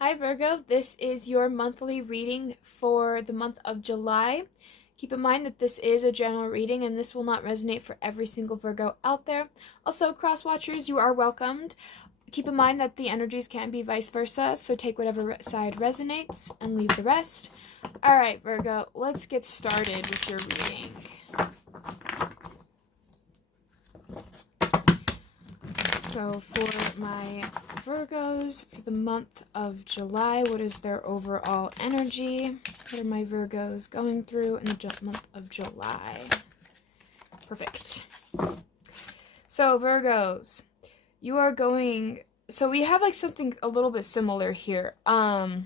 Hi Virgo, this is your monthly reading for the month of July. Keep in mind that this is a general reading and this will not resonate for every single Virgo out there. Also, cross watchers, you are welcomed. Keep in mind that the energies can be vice versa, so take whatever side resonates and leave the rest. Alright Virgo, let's get started with your reading. So for my Virgos for the month of July, what is their overall energy? What are my Virgos going through in the month of July? Perfect. So Virgos, you are going, so we have like something a little bit similar here. So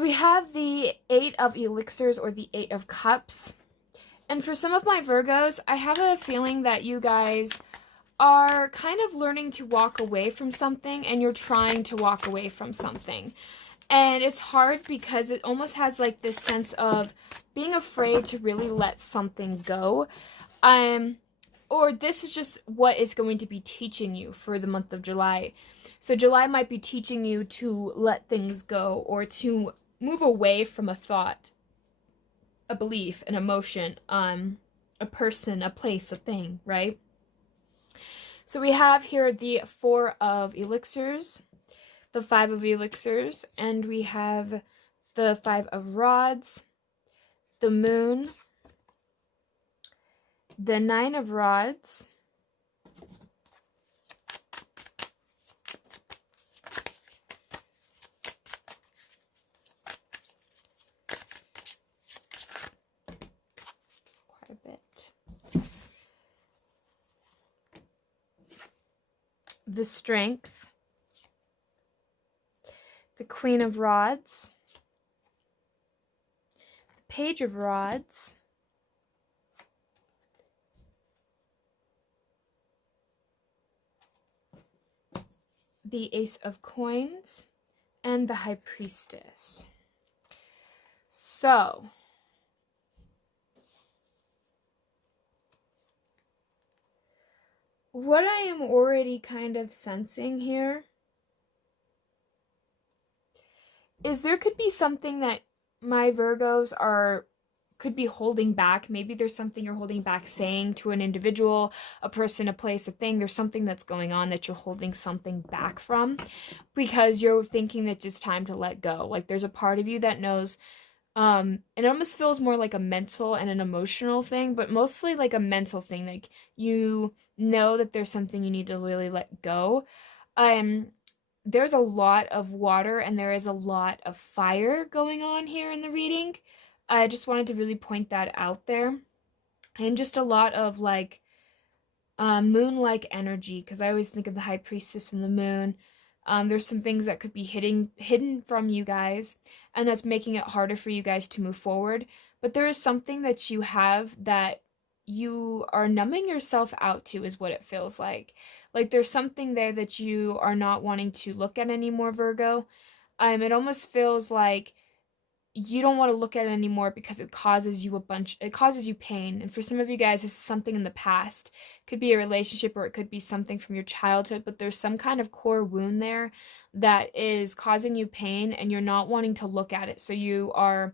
we have the Eight of Elixirs or the Eight of Cups. And for some of my Virgos, I have a feeling that you guys are kind of learning to walk away from something and you're trying to walk away from something. And it's hard because it almost has like this sense of being afraid to really let something go. Or this is just what is going to be teaching you for the month of July. So July might be teaching you to let things go or to move away from a thought, a belief, an emotion, a person, a place, a thing, right? So we have here the Four of Elixirs, the Five of Elixirs, and we have the Five of Rods, the Moon, the Nine of Rods, quite a bit, the Strength, the Queen of Rods, the Page of Rods, the Ace of Coins, and the High Priestess. So, what I am already kind of sensing here is there could be something that my Virgos could be holding back. Maybe there's something you're holding back saying to an individual, a person, a place, a thing. There's something that's going on that you're holding something back from because you're thinking that it's time to let go. Like there's a part of you that knows, it almost feels more like a mental and an emotional thing, but mostly like a mental thing. Like you know that there's something you need to really let go. There's a lot of water and there is a lot of fire going on here in the reading. I just wanted to really point that out there. And just a lot of like moon-like energy, because I always think of the High Priestess and the moon. There's some things that could be hidden from you guys, and that's making it harder for you guys to move forward. But there is something that you have that you are numbing yourself out to, is what it feels like. Like there's something there that you are not wanting to look at anymore, Virgo. It almost feels like you don't want to look at it anymore because it causes you pain. And for some of you guys, this is something in the past. It could be a relationship or it could be something from your childhood, but there's some kind of core wound there that is causing you pain and you're not wanting to look at it. So you're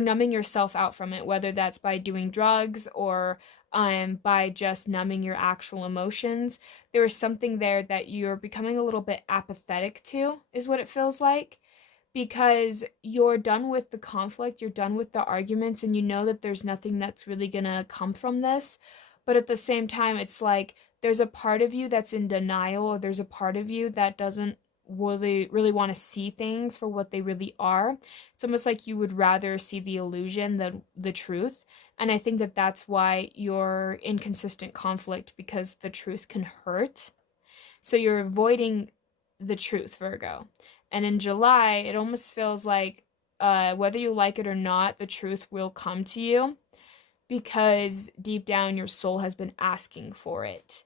numbing yourself out from it, whether that's by doing drugs or by just numbing your actual emotions. There is something there that you're becoming a little bit apathetic to, is what it feels like, because you're done with the conflict, you're done with the arguments, and you know that there's nothing that's really gonna come from this. But at the same time, it's like there's a part of you that's in denial, or there's a part of you that doesn't really want to see things for what they really are. It's almost like you would rather see the illusion than the truth. And I think that that's why you're in consistent conflict, because the truth can hurt. So you're avoiding the truth, Virgo. And in July, it almost feels like whether you like it or not, the truth will come to you because deep down your soul has been asking for it.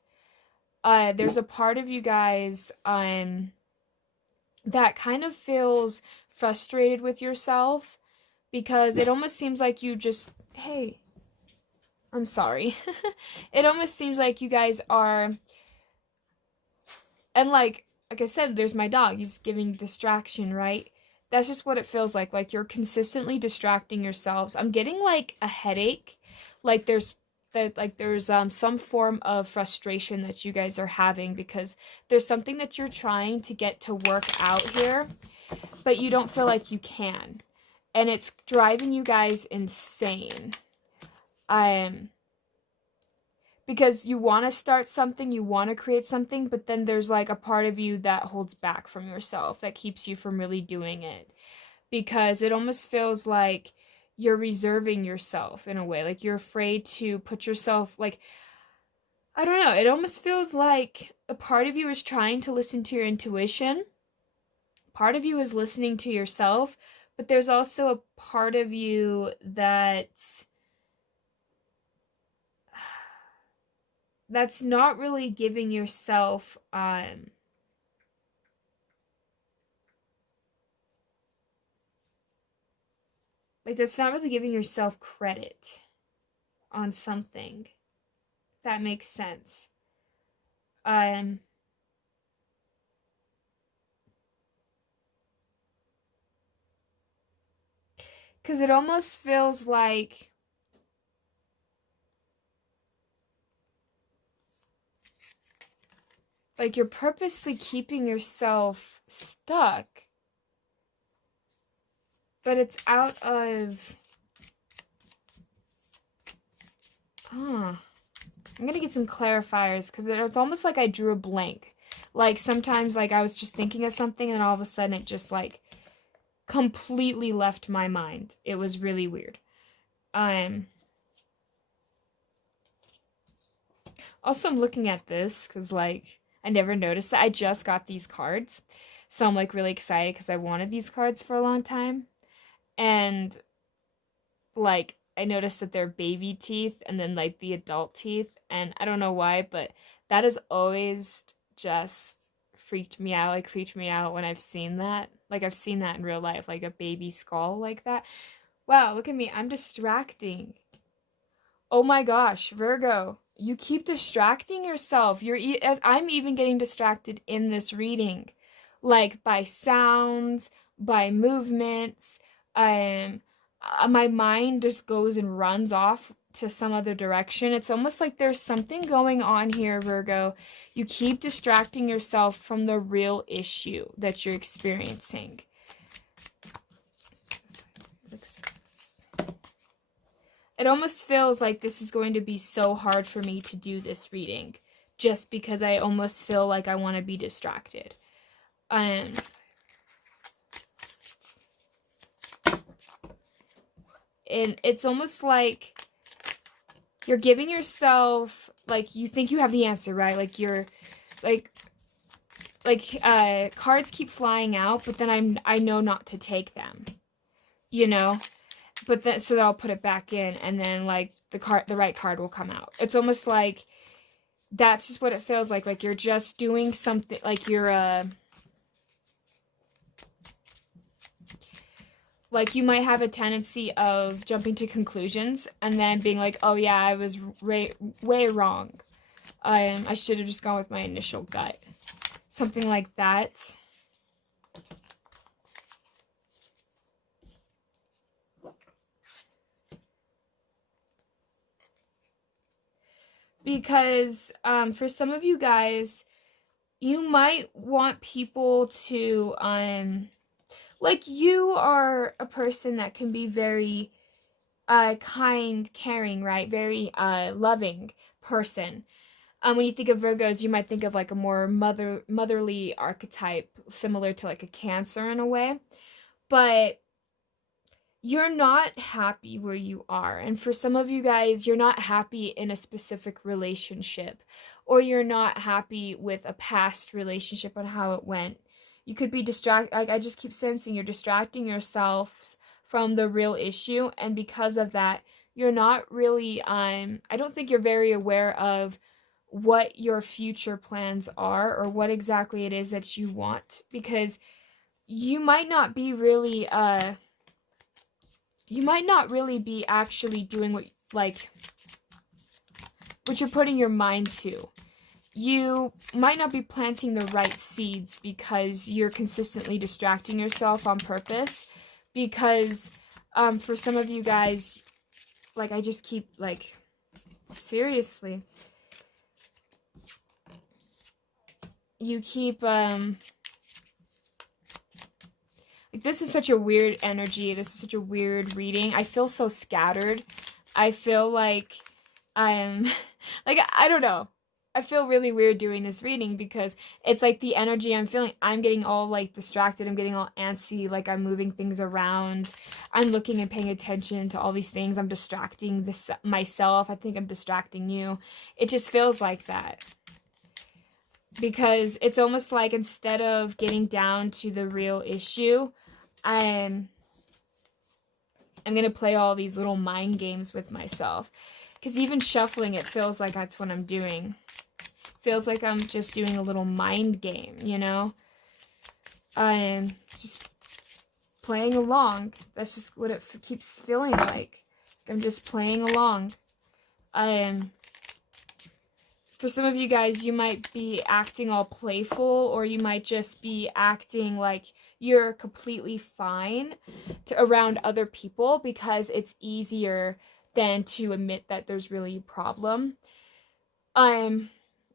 There's a part of you guys that kind of feels frustrated with yourself because it almost seems like you just, hey, I'm sorry. It almost seems like you guys are And like I said, there's my dog. He's giving distraction, right? That's just what it feels like. Like you're consistently distracting yourselves. I'm getting like a headache. Like there's some form of frustration that you guys are having because there's something that you're trying to get to work out here, but you don't feel like you can. And it's driving you guys insane. Because you want to start something, you want to create something, but then there's like a part of you that holds back from yourself, that keeps you from really doing it. Because it almost feels like you're reserving yourself in a way. Like you're afraid to put yourself, like, I don't know. It almost feels like a part of you is trying to listen to your intuition. Part of you is listening to yourself, but there's also a part of you that's not really giving yourself like that's not really giving yourself credit on something. If that makes sense. Because it almost feels like you're purposely keeping yourself stuck, but it's out of, I'm gonna get some clarifiers because it's almost like I drew a blank. Like sometimes like I was just thinking of something and all of a sudden it just like completely left my mind. It was really weird. Also, I'm looking at this because like I never noticed that. I just got these cards, so I'm like really excited because I wanted these cards for a long time. And like I noticed that they're baby teeth and then like the adult teeth, and I don't know why, but that has always just creeped me out when I've seen that. Like I've seen that in real life, like a baby skull like that. Wow, look at me. I'm distracting. Oh my gosh, Virgo, you keep distracting yourself. I'm even getting distracted in this reading, like by sounds, by movements. My mind just goes and runs off to some other direction. It's almost like there's something going on here, Virgo. You keep distracting yourself from the real issue that you're experiencing. It almost feels like this is going to be so hard for me to do this reading just because I almost feel like I want to be distracted. And it's almost like you're giving yourself, like, you think you have the answer, right? Like, you're, cards keep flying out, but then I know not to take them, you know? But then, so that I'll put it back in, and then, like, the right card will come out. It's almost like, that's just what it feels like. Like, you're just doing something, like, like, you might have a tendency of jumping to conclusions and then being like, oh yeah, I was way wrong. I should have just gone with my initial gut. Something like that. Because for some of you guys, you might want people to, like, you are a person that can be very kind, caring, right? Very loving person. When you think of Virgos, you might think of like a more motherly archetype, similar to like a Cancer in a way. But you're not happy where you are. And for some of you guys, you're not happy in a specific relationship, or you're not happy with a past relationship on how it went. You could be distracted. Like, I just keep sensing you're distracting yourself from the real issue. And because of that, you're not really, I don't think you're very aware of what your future plans are or what exactly it is that you want, because you might not be really, you might not really be actually doing what you're putting your mind to. you might not be planting the right seeds because you're consistently distracting yourself on purpose. Because for some of you guys, like, I just keep, like, seriously, you keep like, this is such a weird energy. This is such a weird reading. I feel so scattered. I feel like I'm like, I don't know. I feel really weird doing this reading because it's like the energy I'm feeling. I'm getting all like distracted. I'm getting all antsy. Like I'm moving things around. I'm looking and paying attention to all these things. I'm distracting this myself. I think I'm distracting you. It just feels like that. Because it's almost like instead of getting down to the real issue, I'm going to play all these little mind games with myself. Because even shuffling, it feels like that's what I'm doing. Feels like I'm just doing a little mind game, you know? I'm just playing along. That's just what it keeps feeling like. I'm just playing along. For some of you guys, you might be acting all playful, or you might just be acting like you're completely fine around other people because it's easier than to admit that there's really a problem.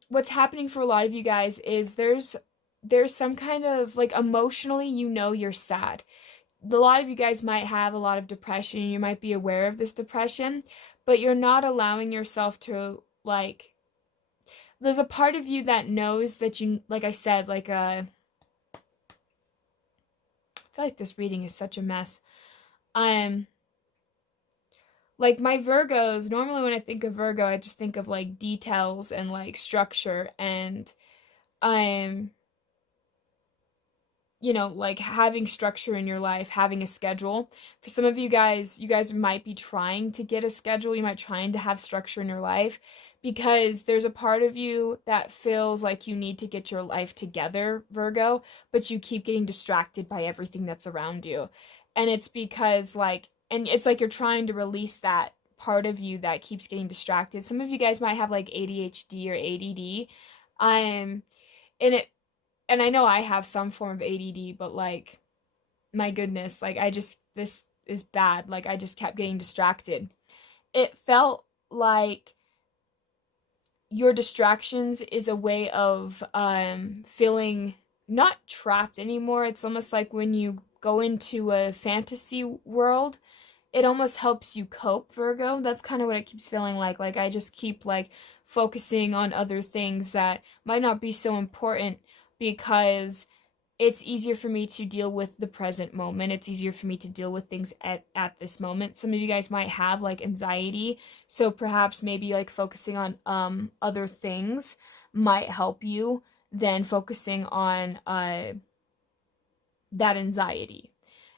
What's happening for a lot of you guys is there's some kind of, like, emotionally, you know, you're sad. A lot of you guys might have a lot of depression. You might be aware of this depression, but you're not allowing yourself to, like, there's a part of you that knows that you, like I said, like, I feel like this reading is such a mess. Like, my Virgos, normally when I think of Virgo, I just think of, like, details and, like, structure and, you know, like, having structure in your life, having a schedule. For some of you guys might be trying to get a schedule. You might trying to have structure in your life because there's a part of you that feels like you need to get your life together, Virgo, but you keep getting distracted by everything that's around you. And it's because, like, and it's like you're trying to release that part of you that keeps getting distracted. Some of you guys might have, like, ADHD or ADD. And it, and I know I have some form of ADD, but, like, my goodness, like, this is bad. Like, I just kept getting distracted. It felt like your distractions is a way of feeling not trapped anymore. It's almost like when you go into a fantasy world, it almost helps you cope, Virgo. That's kind of what it keeps feeling like. Like, I just keep, like, focusing on other things that might not be so important because it's easier for me to deal with the present moment. It's easier for me to deal with things at this moment. Some of you guys might have, like, anxiety, so perhaps maybe, like, focusing on other things might help you than focusing on that anxiety.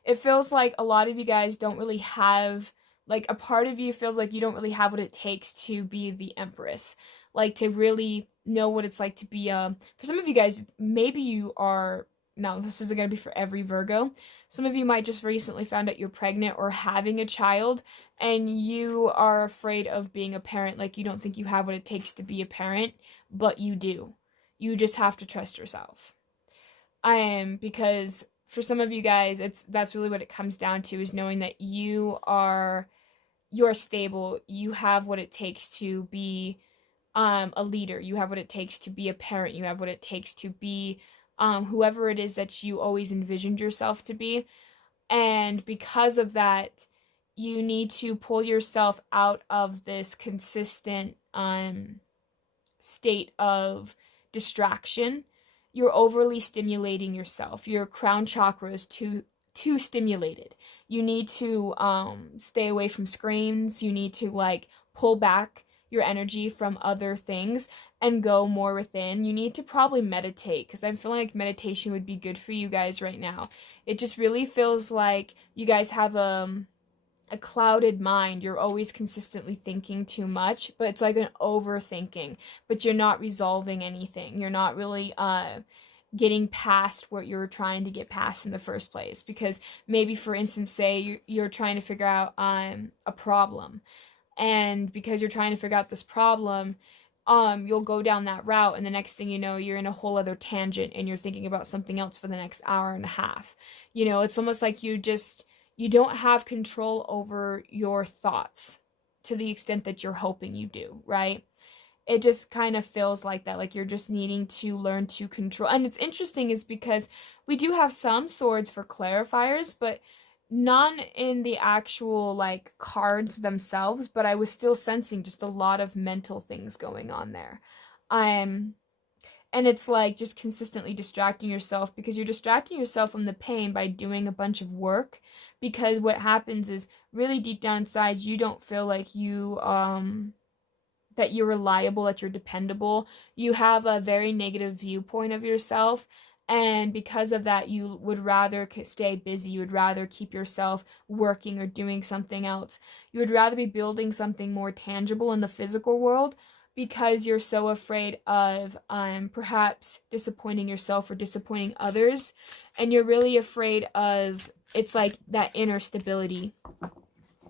It feels like a lot of you guys don't really have, like, a part of you feels like you don't really have what it takes to be the Empress, like, to really know what it's like to be for some of you guys, maybe you are, no, this isn't going to be for every Virgo. Some of you might just recently found out you're pregnant or having a child and you are afraid of being a parent. Like, you don't think you have what it takes to be a parent, but you do. You just have to trust yourself. Because for some of you guys, that's really what it comes down to, is knowing that you're stable. You have what it takes to be a leader. You have what it takes to be a parent. You have what it takes to be whoever it is that you always envisioned yourself to be. And because of that, you need to pull yourself out of this consistent state of distraction. You're overly stimulating yourself. Your crown chakra is too stimulated. You need to stay away from screens. You need to, like, pull back your energy from other things and go more within. You need to probably meditate, because I'm feeling like meditation would be good for you guys right now. It just really feels like you guys have a clouded mind. You're always consistently thinking too much, but it's like an overthinking, but you're not resolving anything. You're not really getting past what you're trying to get past in the first place. Because maybe, for instance, say you're trying to figure out a problem, and because you're trying to figure out this problem, you'll go down that route, and the next thing you know, you're in a whole other tangent and you're thinking about something else for the next hour and a half. It's almost like you don't have control over your thoughts to the extent that you're hoping you do, right? It just kind of feels like that, like you're just needing to learn to control. And it's interesting is because we do have some swords for clarifiers, but none in the actual like cards themselves, but I was still sensing just a lot of mental things going on there. Um and it's like just consistently distracting yourself, because you're distracting yourself from the pain by doing a bunch of work, because what happens is really deep down inside you don't feel like you that you're reliable, that you're dependable. You have a very negative viewpoint of yourself. And because of that, you would rather stay busy. You would rather keep yourself working or doing something else. You would rather be building something more tangible in the physical world, because you're so afraid of perhaps disappointing yourself or disappointing others. And you're really afraid of, it's like that inner stability.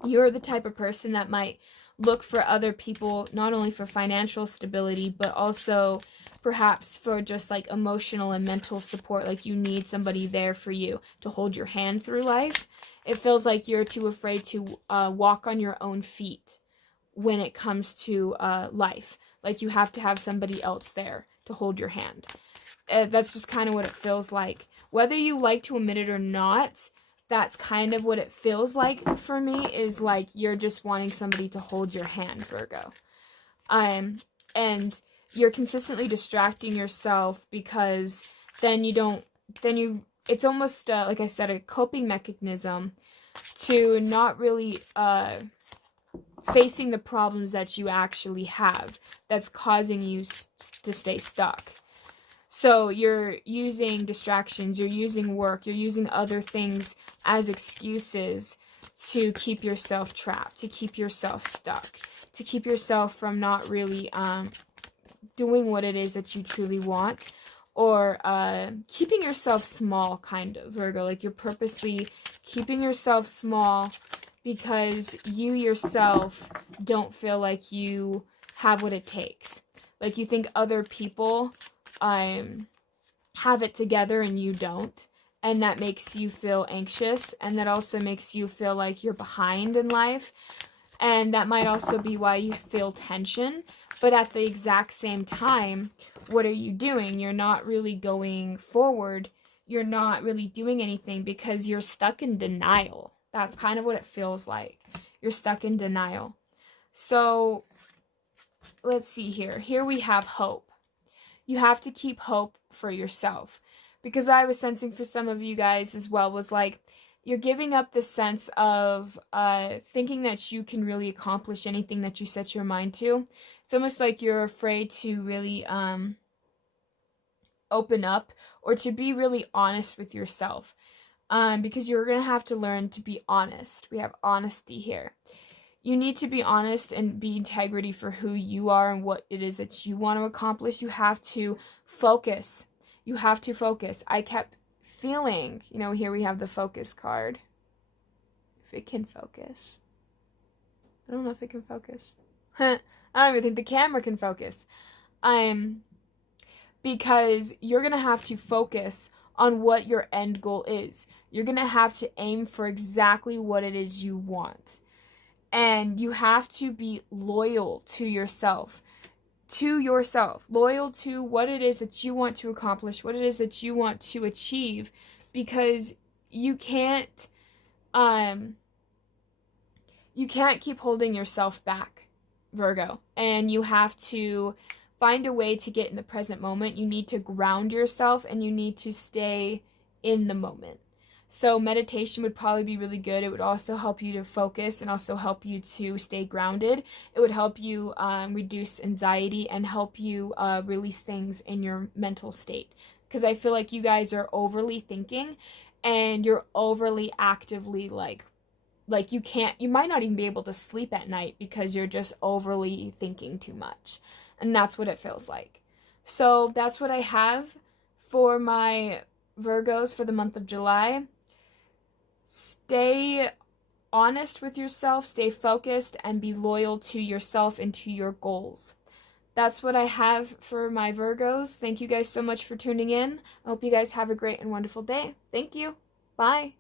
You're the type of person that might look for other people, not only for financial stability, but also perhaps for just like emotional and mental support. Like you need somebody there for you to hold your hand through life. It feels like you're too afraid to walk on your own feet when it comes to life. Like you have to have somebody else there to hold your hand. That's just kind of what it feels like. Whether you like to admit it or not, that's kind of what it feels like for me, is like you're just wanting somebody to hold your hand, Virgo. And you're consistently distracting yourself, because it's almost, like I said, a coping mechanism to not really facing the problems that you actually have that's causing you to stay stuck. So you're using distractions, you're using work, you're using other things as excuses to keep yourself trapped, to keep yourself stuck, to keep yourself from not really doing what it is that you truly want, or keeping yourself small, kind of, Virgo. Like you're purposely keeping yourself small because you yourself don't feel like you have what it takes. Like you think other people have it together and you don't, and that makes you feel anxious, and that also makes you feel like you're behind in life, and that might also be why you feel tension. But at the exact same time, what are you doing? You're not really going forward. You're not really doing anything because you're stuck in denial. That's kind of what it feels like. You're stuck in denial. So let's see here. Here we have hope. You have to keep hope for yourself, because I was sensing for some of you guys as well was like you're giving up the sense of thinking that you can really accomplish anything that you set your mind to. It's almost like you're afraid to really open up or to be really honest with yourself, because you're going to have to learn to be honest. We have honesty here. You need to be honest and be integrity for who you are and what it is that you want to accomplish. You have to focus. You have to focus. I kept feeling, here we have the focus card. If it can focus. I don't know if it can focus. I don't even think the camera can focus. Because you're going to have to focus on what your end goal is. You're going to have to aim for exactly what it is you want. And you have to be loyal to yourself. Loyal to what it is that you want to accomplish, what it is that you want to achieve, because you can't keep holding yourself back, Virgo. And you have to find a way to get in the present moment. You need to ground yourself, and you need to stay in the moment. So meditation would probably be really good. It would also help you to focus and also help you to stay grounded. It would help you reduce anxiety and help you release things in your mental state. Because I feel like you guys are overly thinking, and you're overly actively like you might not even be able to sleep at night because you're just overly thinking too much. And that's what it feels like. So that's what I have for my Virgos for the month of July. Stay honest with yourself, stay focused, and be loyal to yourself and to your goals. that's what I have for my Virgos. Thank you guys so much for tuning in. I hope you guys have a great and wonderful day. Thank you. Bye.